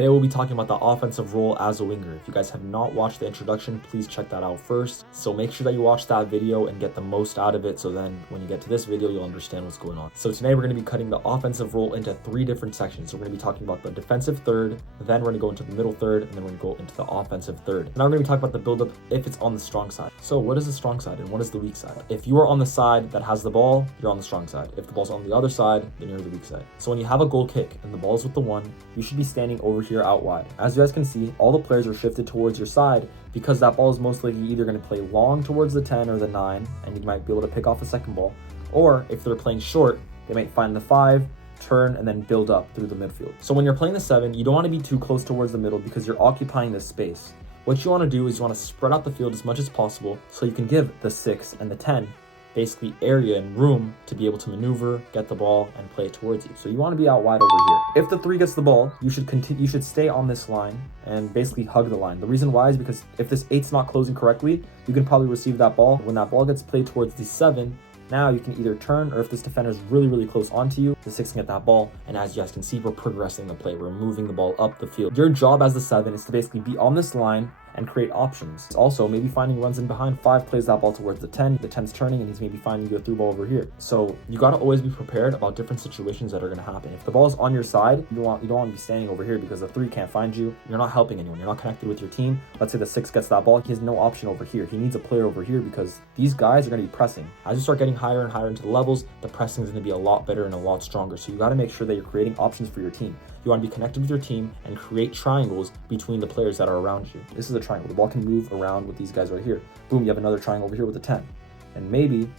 Today we'll be talking about the offensive role as a winger. If you guys have not watched the introduction, please check that out first. So make sure that you watch that video and get the most out of it, so then when you get to this video, you'll understand what's going on. So today we're going to be cutting the offensive role into 3 different sections. So we're going to be talking about the defensive third, then we're going to go into the middle third, and then we're going to go into the offensive third. Now we're going to be talking about the build-up if it's on the strong side. So what is the strong side and what is the weak side? If you are on the side that has the ball, you're on the strong side. If the ball's on the other side, then you're the weak side. So when you have a goal kick and the ball's with the 1, you should be standing over here out wide. As you guys can see, all the players are shifted towards your side because that ball is most likely either going to play long towards the 10 or the 9, and you might be able to pick off a second ball. Or if they're playing short, they might find the 5, turn, and then build up through the midfield. So when you're playing the 7, you don't want to be too close towards the middle because you're occupying this space. What you want to do is you want to spread out the field as much as possible so you can give the 6 and the 10 basically area and room to be able to maneuver, get the ball, and play it towards you. So you want to be out wide over here. If the 3 gets the ball, you should stay on this line and basically hug the line. The reason why is because if this 8's not closing correctly, you can probably receive that ball. When that ball gets played towards the 7, now you can either turn, or if this defender is really close onto you, the 6 can get that ball. And as you guys can see, we're progressing the play. We're moving the ball up the field. Your job as the 7 is to basically be on this line and create options. Also, maybe finding runs in behind. 5 plays that ball towards the 10. The 10's turning and he's maybe finding you a through ball over here. So you got to always be prepared about different situations that are going to happen. If the ball is on your side, you don't want to be standing over here because the 3 can't find you. You're not helping anyone. You're not connected with your team. Let's say the 6 gets that ball. He has no option over here. He needs a player over here because these guys are going to be pressing. As you start getting higher and higher into the levels, the pressing is going to be a lot better and a lot stronger. So you got to make sure that you're creating options for your team. You want to be connected with your team and create triangles between the players that are around you. This is a triangle. The ball can move around with these guys right here. Boom, you have another triangle over here with a 10. And maybe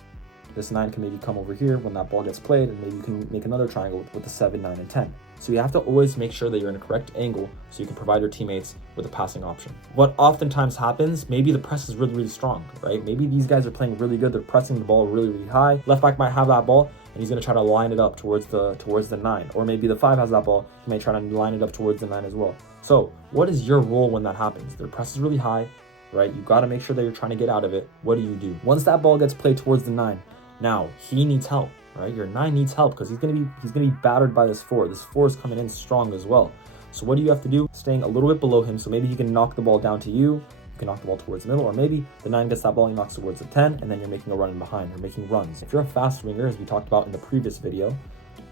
this 9 can maybe come over here when that ball gets played, and maybe you can make another triangle with the 7, 9, and 10. So you have to always make sure that you're in a correct angle so you can provide your teammates with a passing option. What oftentimes happens, maybe the press is really strong, right? Maybe these guys are playing really good. They're pressing the ball really high. Left back might have that ball, and he's going to try to line it up towards the 9. Or maybe the 5 has that ball, he may try to line it up towards the 9 as well. So what is your role when that happens? Their press is really high, right? You got to make sure that you're trying to get out of it. What do? Once that ball gets played towards the 9, now he needs help, right? Your 9 needs help because he's gonna be battered by this 4. This 4 is coming in strong as well. So what do you have to do? Staying a little bit below him, so maybe he can knock the ball down to you. You can knock the ball towards the middle, or maybe the 9 gets that ball, he knocks towards the 10, and then you're making a run in behind. You're making runs. If you're a fast winger, as we talked about in the previous video,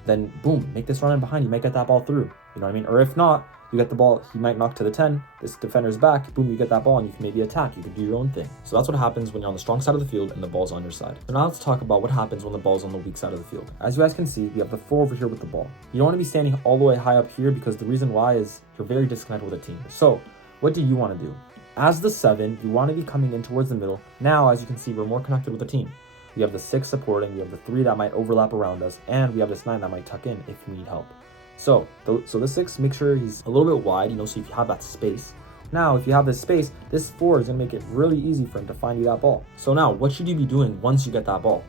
then boom, make this run in behind. You might get that ball through. You know what I mean? Or if not, you get the ball, he might knock to the 10, this defender's back, boom, you get that ball, and you can maybe attack. You can do your own thing. So that's what happens when you're on the strong side of the field and the ball's on your side. So now let's talk about what happens when the ball's on the weak side of the field. As you guys can see, we have the 4 over here with the ball. You don't want to be standing all the way high up here because the reason why is you're very disconnected with the team. So what do you want to do? As the 7, you want to be coming in towards the middle. Now, as you can see, we're more connected with the team. We have the 6 supporting, we have the 3 that might overlap around us, and we have this 9 that might tuck in if you need help. So the 6, make sure he's a little bit wide, so if you have that space. Now, if you have this space, this 4 is going to make it really easy for him to find you that ball. So now, what should you be doing once you get that ball?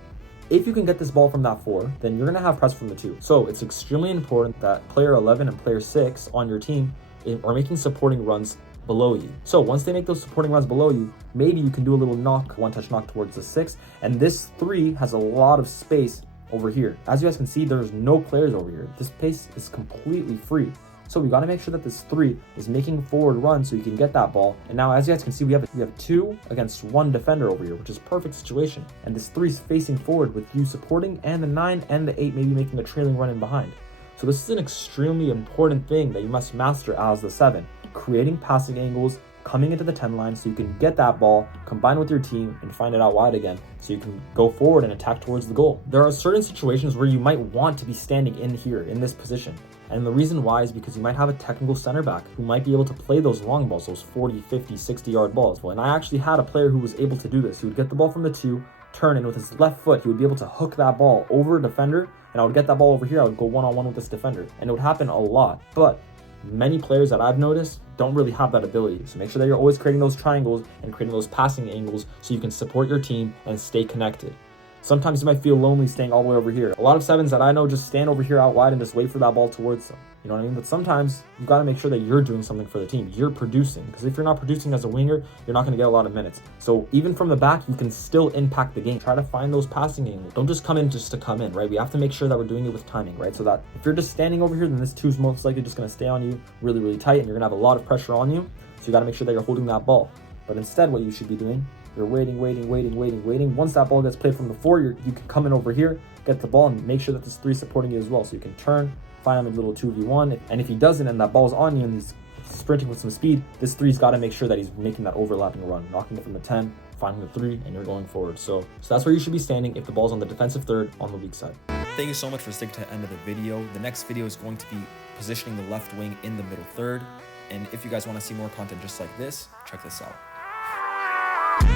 If you can get this ball from that 4, then you're going to have press from the 2. So it's extremely important that player 11 and player 6 on your team are making supporting runs below you. So once they make those supporting runs below you, maybe you can do a little knock, one-touch knock towards the 6, and this 3 has a lot of space over here. As you guys can see, there's no players over here. This space is completely free. So we got to make sure that this 3 is making forward runs so you can get that ball. And now, as you guys can see, we have 2 against 1 defender over here, which is a perfect situation. And this 3 is facing forward with you supporting, and the 9 and the 8 maybe making a trailing run in behind. So this is an extremely important thing that you must master as the 7. Creating passing angles, coming into the 10 line so you can get that ball, combine with your team, and find it out wide again so you can go forward and attack towards the goal. There are certain situations where you might want to be standing in here, in this position. And the reason why is because you might have a technical center back who might be able to play those long balls, those 40, 50, 60-yard balls. Well, and I actually had a player who was able to do this. He would get the ball from the 2, turn, and with his left foot, he would be able to hook that ball over a defender, and I would get that ball over here. I would go one-on-one with this defender, and it would happen a lot. But many players that I've noticed don't really have that ability. So make sure that you're always creating those triangles and creating those passing angles so you can support your team and stay connected. Sometimes you might feel lonely staying all the way over here. A lot of 7s that I know just stand over here out wide and just wait for that ball towards them. You know what I mean? But sometimes you got to make sure that you're doing something for the team. You're producing, because if you're not producing as a winger, you're not going to get a lot of minutes. So even from the back, you can still impact the game. Try to find those passing angles. Don't just come in just to come in, right? We have to make sure that we're doing it with timing, right? So that if you're just standing over here, then this 2 is most likely just going to stay on you really, really tight, and you're going to have a lot of pressure on you. So you got to make sure that you're holding that ball. But instead, what you should be doing, you're waiting. Once that ball gets played from the 4, you can come in over here, get the ball, and make sure that this 3 is supporting you as well. So you can turn, find him a little 2v1. And if he doesn't, and that ball's on you and he's sprinting with some speed, this 3's got to make sure that he's making that overlapping run, knocking it from the 10, finding the 3, and you're going forward. So that's where you should be standing if the ball's on the defensive third on the weak side. Thank you so much for sticking to the end of the video. The next video is going to be positioning the left wing in the middle third. And if you guys want to see more content just like this, check this out.